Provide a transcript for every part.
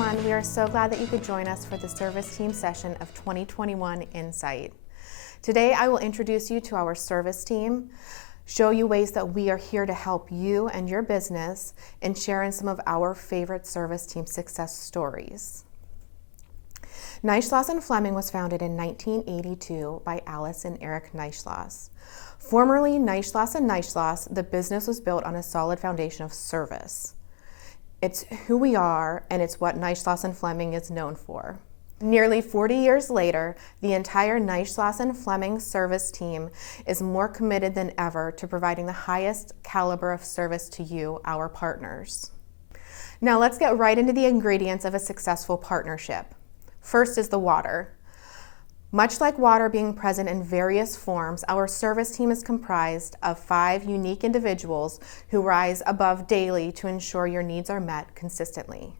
everyone. We are so glad that you could join us for the service team session of 2021 Insight. Today, I will introduce you to our service team, show you ways that we are here to help you and your business, and share in some of our favorite service team success stories. Neischloss & Fleming was founded in 1982 by Alice and Eric Neischloss. Formerly Neischloss & Neischloss, the business was built on a solid foundation of service. It's who we are, and it's what Neischloss & Fleming is known for. Nearly 40 years later, the entire Neischloss & Fleming service team is more committed than ever to providing the highest caliber of service to you, our partners. Now let's get right into the ingredients of a successful partnership. First is the water. Much like water being present in various forms, our service team is comprised of 5 unique individuals who rise above daily to ensure your needs are met consistently.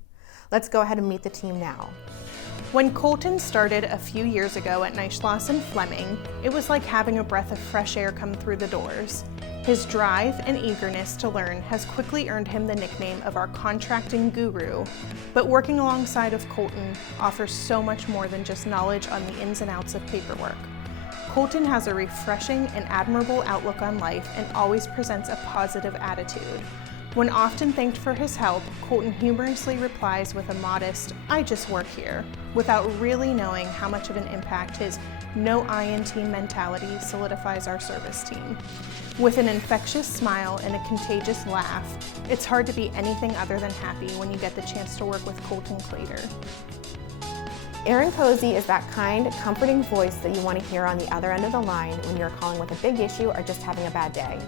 Let's go ahead and meet the team now. When Colton started a few years ago at Neischloss & Fleming, it was like having a breath of fresh air come through the doors. His drive and eagerness to learn has quickly earned him the nickname of our contracting guru, but working alongside of Colton offers so much more than just knowledge on the ins and outs of paperwork. Colton has a refreshing and admirable outlook on life and always presents a positive attitude. When often thanked for his help, Colton humorously replies with a modest, "I just work here," without really knowing how much of an impact his no I in team mentality solidifies our service team. With an infectious smile and a contagious laugh, it's hard to be anything other than happy when you get the chance to work with Colton Clater. Aaron Posey is that kind, comforting voice that you want to hear on the other end of the line when you're calling with a big issue or just having a bad day.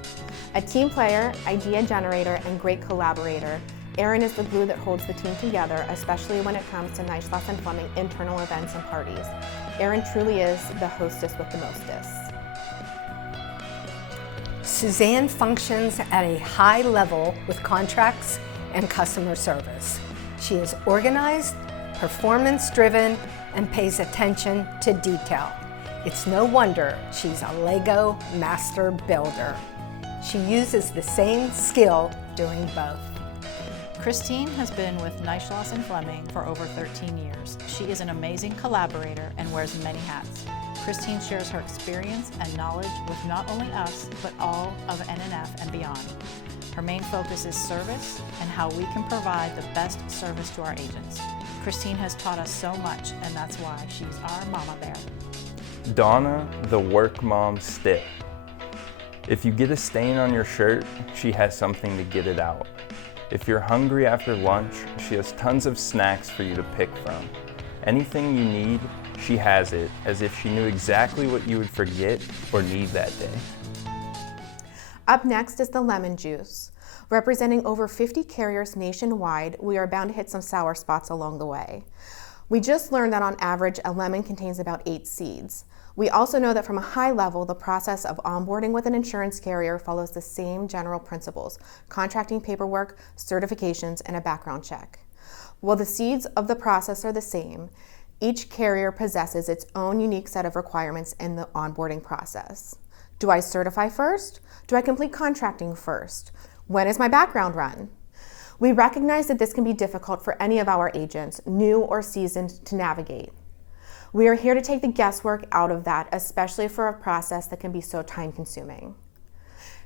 A team player, idea generator, and great collaborator, Aaron is the glue that holds the team together, especially when it comes to Neischloss & Fleming internal events and parties. Aaron truly is the hostess with the mostest. Suzanne functions at a high level with contracts and customer service. She is organized, performance-driven, and pays attention to detail. It's no wonder she's a Lego master builder. She uses the same skill doing both. Christine has been with Neischloss & Fleming for over 13 years. She is an amazing collaborator and wears many hats. Christine shares her experience and knowledge with not only us, but all of NNF and beyond. Her main focus is service and how we can provide the best service to our agents. Christine has taught us so much, and that's why she's our mama bear. Donna, the work mom stick. If you get a stain on your shirt, she has something to get it out. If you're hungry after lunch, she has tons of snacks for you to pick from. Anything you need, she has it, as if she knew exactly what you would forget or need that day. Up next is the lemon juice. Representing over 50 carriers nationwide, we are bound to hit some sour spots along the way. We just learned that on average, a lemon contains about 8 seeds. We also know that from a high level, the process of onboarding with an insurance carrier follows the same general principles: contracting paperwork, certifications, and a background check. While the seeds of the process are the same, each carrier possesses its own unique set of requirements in the onboarding process. Do I certify first? Do I complete contracting first? When is my background run? We recognize that this can be difficult for any of our agents, new or seasoned, to navigate. We are here to take the guesswork out of that, especially for a process that can be so time-consuming.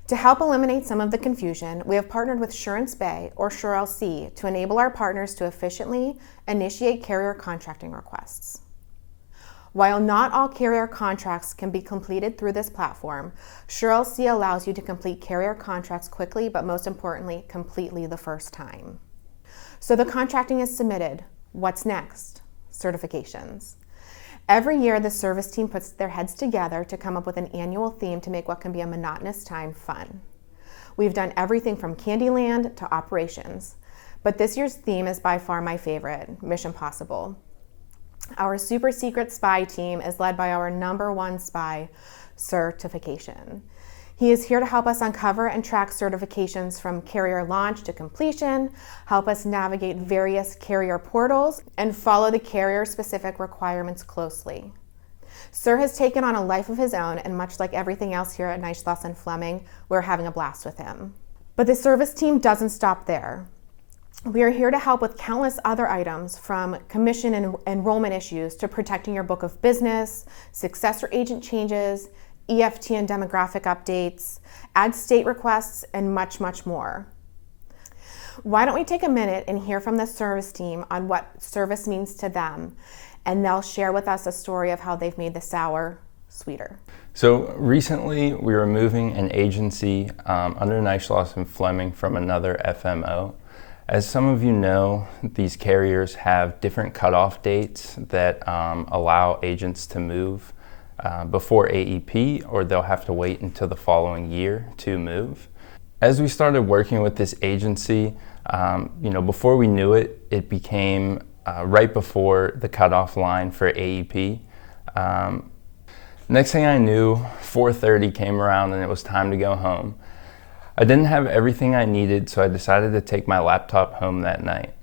To help eliminate some of the confusion, we have partnered with Surance Bay, or SureLC, to enable our partners to efficiently initiate carrier contracting requests. While not all carrier contracts can be completed through this platform, SureLC allows you to complete carrier contracts quickly, but most importantly, completely the first time. So the contracting is submitted. What's next? Certifications. Every year, the service team puts their heads together to come up with an annual theme to make what can be a monotonous time fun. We've done everything from Candyland to operations, but this year's theme is by far my favorite: Mission Possible. Our super secret spy team is led by our #1 spy, Certification. He is here to help us uncover and track certifications from carrier launch to completion, help us navigate various carrier portals, and follow the carrier-specific requirements closely. Sir has taken on a life of his own, and much like everything else here at Neischloss & Fleming, we're having a blast with him. But the service team doesn't stop there. We are here to help with countless other items, from commission and enrollment issues to protecting your book of business, successor agent changes, EFT and demographic updates, add state requests, and much, much more. Why don't we take a minute and hear from the service team on what service means to them, and they'll share with us a story of how they've made the sour sweeter. So recently we were moving an agency under Neisloss and Fleming from another FMO. As some of you know, these carriers have different cutoff dates that allow agents to move before AEP, or they'll have to wait until the following year to move. As we started working with this agency, before we knew it, it became right before the cutoff line for AEP. Next thing I knew, 4:30 came around and it was time to go home. I didn't have everything I needed, so I decided to take my laptop home that night.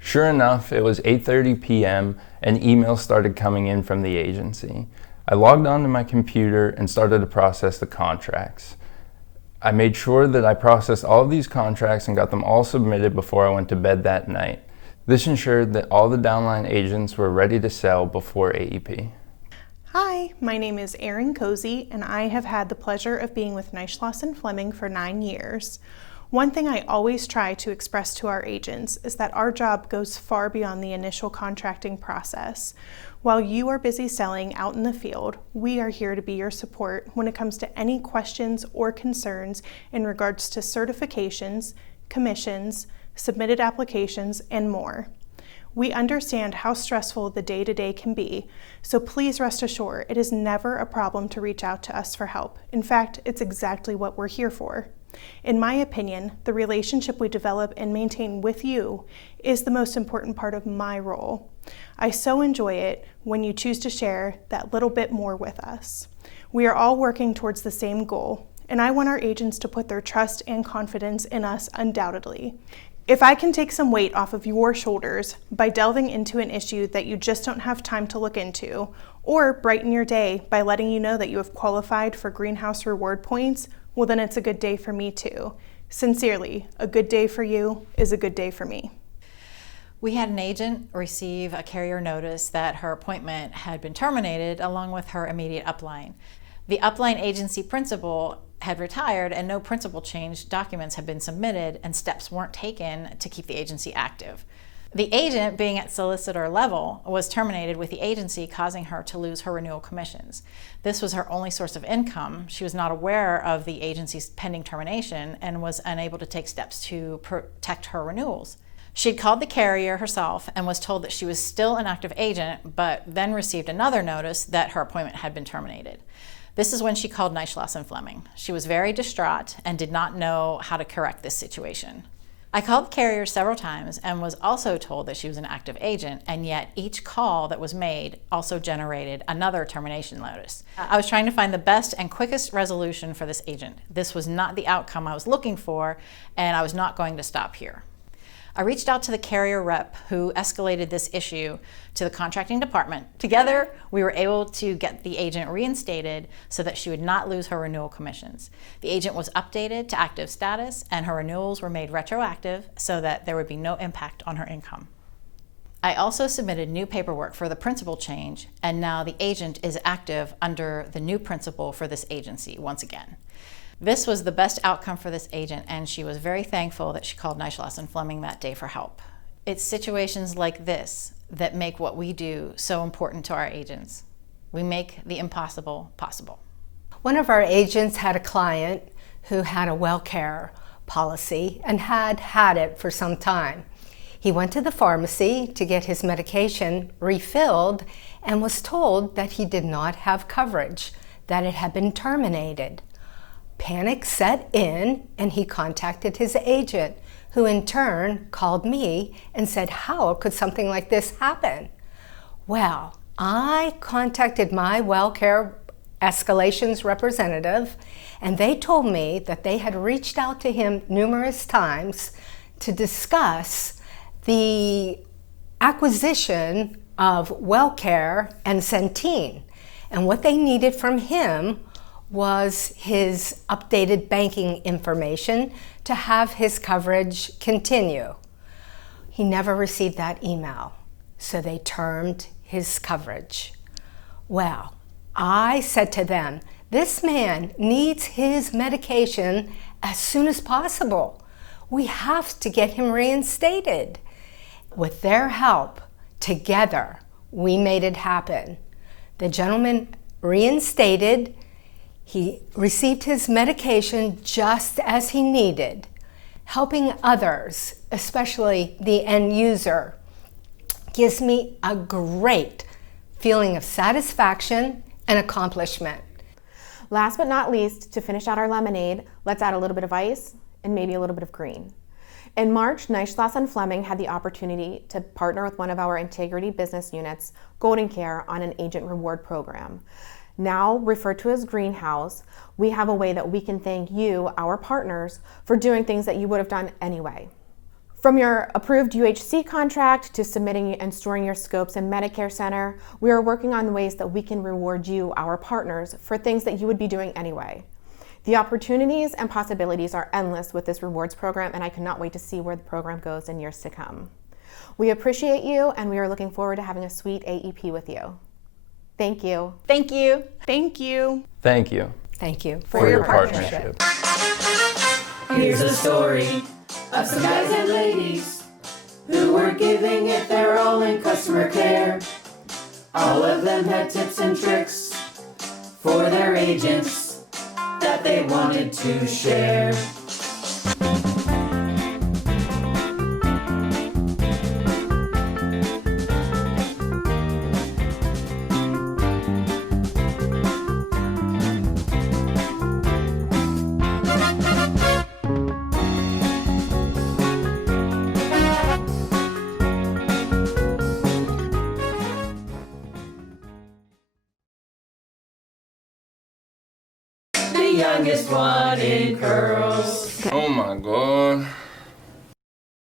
Sure enough, it was 8:30 p.m. and emails started coming in from the agency. I logged onto my computer and started to process the contracts. I made sure that I processed all of these contracts and got them all submitted before I went to bed that night. This ensured that all the downline agents were ready to sell before AEP. Hi, my name is Erin Cozy, and I have had the pleasure of being with Neisloss and Fleming for 9 years. One thing I always try to express to our agents is that our job goes far beyond the initial contracting process. While you are busy selling out in the field, we are here to be your support when it comes to any questions or concerns in regards to certifications, commissions, submitted applications, and more. We understand how stressful the day-to-day can be, so please rest assured it is never a problem to reach out to us for help. In fact, it's exactly what we're here for. In my opinion, the relationship we develop and maintain with you is the most important part of my role. I so enjoy it when you choose to share that little bit more with us. We are all working towards the same goal, and I want our agents to put their trust and confidence in us undoubtedly. If I can take some weight off of your shoulders by delving into an issue that you just don't have time to look into, or brighten your day by letting you know that you have qualified for greenhouse reward points, well then it's a good day for me too. Sincerely, a good day for you is a good day for me. We had an agent receive a carrier notice that her appointment had been terminated along with her immediate upline. The upline agency principal had retired and no principal change documents had been submitted and steps weren't taken to keep the agency active. The agent, being at solicitor level, was terminated with the agency, causing her to lose her renewal commissions. This was her only source of income. She was not aware of the agency's pending termination and was unable to take steps to protect her renewals. She'd called the carrier herself and was told that she was still an active agent, but then received another notice that her appointment had been terminated. This is when she called Neisloss and Fleming. She was very distraught and did not know how to correct this situation. I called the carrier several times and was also told that she was an active agent, and yet each call that was made also generated another termination notice. I was trying to find the best and quickest resolution for this agent. This was not the outcome I was looking for, and I was not going to stop here. I reached out to the carrier rep who escalated this issue to the contracting department. Together, we were able to get the agent reinstated so that she would not lose her renewal commissions. The agent was updated to active status and her renewals were made retroactive so that there would be no impact on her income. I also submitted new paperwork for the principal change, and now the agent is active under the new principal for this agency once again. This was the best outcome for this agent, and she was very thankful that she called Neisloss and Fleming that day for help. It's situations like this that make what we do so important to our agents. We make the impossible possible. One of our agents had a client who had a WellCare policy and had it for some time. He went to the pharmacy to get his medication refilled and was told that he did not have coverage, that it had been terminated. Panic set in and he contacted his agent, who in turn called me and said, how could something like this happen? Well, I contacted my WellCare escalations representative, and they told me that they had reached out to him numerous times to discuss the acquisition of WellCare and Centene. And what they needed from him was his updated banking information to have his coverage continue. He never received that email, so they termed his coverage. Well, I said to them, this man needs his medication as soon as possible. We have to get him reinstated. With their help, together, we made it happen. The gentleman reinstated. He received his medication just as he needed. Helping others, especially the end user, gives me a great feeling of satisfaction and accomplishment. Last but not least, to finish out our lemonade, let's add a little bit of ice and maybe a little bit of green. In March, Neischloss & Fleming had the opportunity to partner with one of our Integrity business units, Golden Care, on an agent reward program. Now referred to as Greenhouse, we have a way that we can thank you, our partners, for doing things that you would have done anyway. From your approved UHC contract to submitting and storing your scopes in Medicare Center, we are working on ways that we can reward you, our partners, for things that you would be doing anyway. The opportunities and possibilities are endless with this rewards program, and I cannot wait to see where the program goes in years to come. We appreciate you, and we are looking forward to having a sweet AEP with you. Thank you. Thank you. Thank you. Thank you Thank you for your partnership. Here's a story of some guys and ladies who were giving it their all in customer care. All of them had tips and tricks for their agents that they wanted to share. The youngest one in curls. Oh my god.